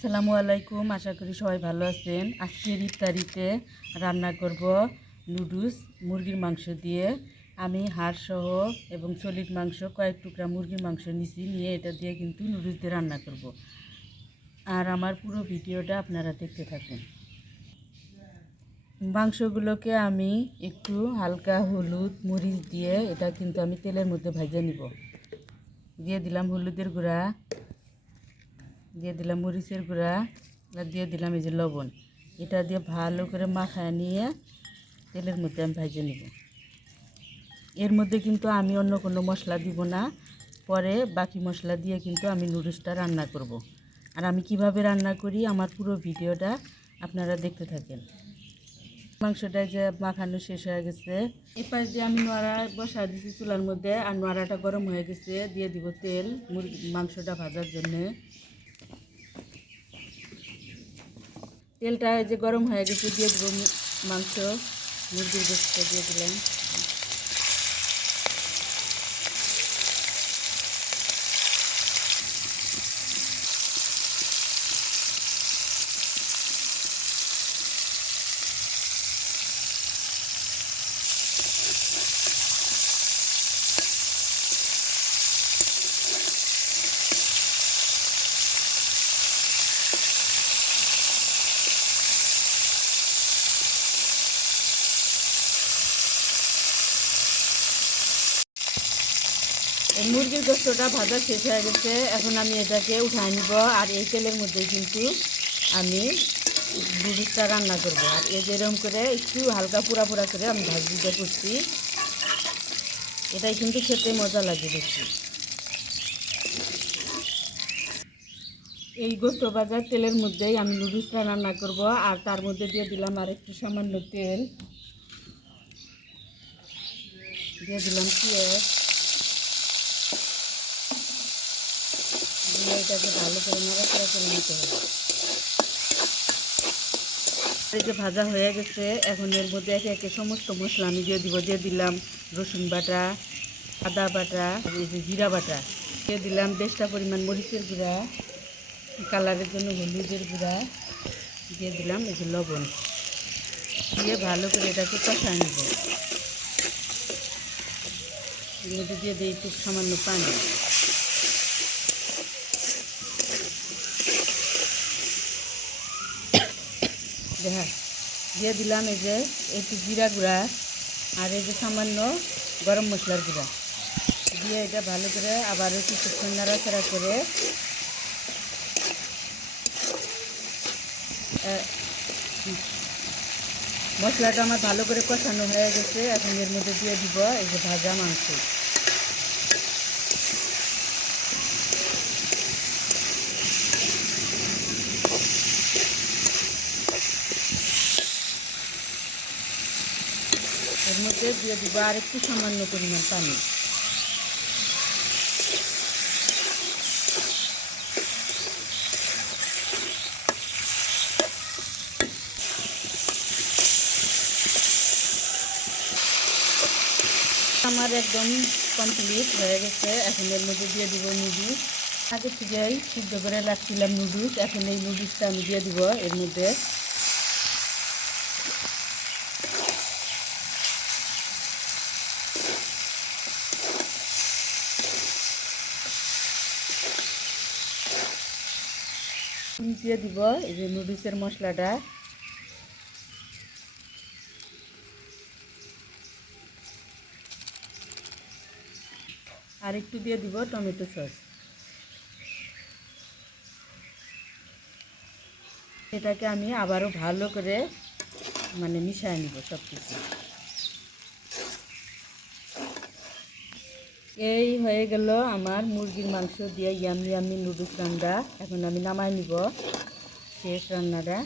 আসসালামু আলাইকুম, আশা করি সবাই ভালো আছেন। আজকের ইফতারিতে রান্না করব নুডলস, মুরগির মাংস দিয়ে। আমি হাড় সহ এবং সলিড মাংস, কয়েক টুকরা মুরগির মাংস নিছি, নিয়ে এটা দিয়ে কিন্তু নুডলস দিয়ে রান্না করব। আর আমার পুরো ভিডিওটা আপনারা দেখতে থাকুন। মাংসগুলোকে আমি একটু হালকা হলুদ মরিচ দিয়ে এটা কিন্তু আমি তেলের মধ্যে ভেজে নিব। দিয়ে দিলাম হলুদের গুঁড়া। দিয়ে দিলাম মরিচের গুঁড়া আর দিয়ে দিলাম এই যে লবণ। এটা দিয়ে ভালো করে মাখায় নিয়ে তেলের মধ্যে আমি ভেজে নেব। এর মধ্যে কিন্তু আমি অন্য কোনো মশলা দিব না। পরে বাকি মশলা দিয়ে কিন্তু আমি নুডলসটা রান্না করব। আর আমি কীভাবে রান্না করি আমার পুরো ভিডিওটা আপনারা দেখতে থাকেন। মাংসটা যে মাখানো শেষ হয়ে গেছে। এই পাশ দিয়ে আমি নোয়ারা বসা দিছি চুলার মধ্যে, আর নোয়ারাটা গরম হয়ে গেছে। দিয়ে দিব তেল মুরগি মাংসটা ভাজার জন্যে। তেলটা যে গরম হয়ে গেছে দিয়ে দেবো মাংস মুরগির গোস্তটা দিয়ে দিলাম। মুরগির গোস্তটা ভাজা শেষ হয়ে গেছে। এখন আমি এটাকে উঠায় নিব। আর এই তেলের মধ্যে কিন্তু আমি নুডলসটা রান্না করব। আর এই যেরকম করে একটু হালকা পুরা পুরা করে আমি ভাজিটা করছি। এটাই কিন্তু খেতে মজা লাগে বেশি এই গোস্ত ভাজার তেলের মধ্যেই আমি নুডলসটা রান্না করব। আর তার মধ্যে দিয়ে দিলাম আর একটু সামান্য তেল। দিয়ে দিলাম পেঁয়াজ। এটাকে ভালো করে নাড়াচাড়া করে নিতে হবে। এই যে ভাজা হয়ে গেছে, এখন এর মধ্যে একে একে সমস্ত মশলা আমি দিয়ে দিব। দিয়ে দিলাম রসুন বাটা, আদা বাটা এই যে জিরা বাটা। দিয়ে দিলাম বেশটা পরিমাণ মরিচের গুঁড়া, কালারের জন্য হলুদের গুঁড়া। দিয়ে দিলাম এই যে লবণ। দিয়ে ভালো করে এটাকে কষা নেব। এর মধ্যে দিয়ে দিই একটু সামান্য পানি। দেখা দিয়ে দিলাম এই যে একটু জিরা গুঁড়া আর এই যে সামান্য গরম মশলার গুঁড়া। দিয়ে এটা ভালো করে আবার কিছুক্ষণ নাড়াচাড়া করে মশলাটা আমার ভালো করে কষানো হয়ে গেছে, এখন এর মধ্যে দিয়ে দিব এই যে ভাজা মাংস। এর মধ্যে দিয়ে দিব আর একটু সামান্য পরিমাণ পানি। আমার একদম কমপ্লিট হয়ে গেছে। এখন এর মধ্যে দিয়ে দিব নুডলস। আগে থেকেই সিদ্ধ করে রাখছিলাম নুডলস। এখন এই নুডলসটা আমি দিয়ে দিব এর মধ্যে। দিয়ে দিব এই যে নুডলসের মশলাটা। আর একটু দিয়ে দিব টমেটো সস। এটাকে আমি আবারও ভালো করে মানে মিশিয়ে নিব সব কিছু এই হয়ে গেল আমার মুরগির মাংস দিয়ে ইয়ামি ইয়ামি নুডলস রান্না। এখন আমি নামাই নিব শেষ রান্নাটা।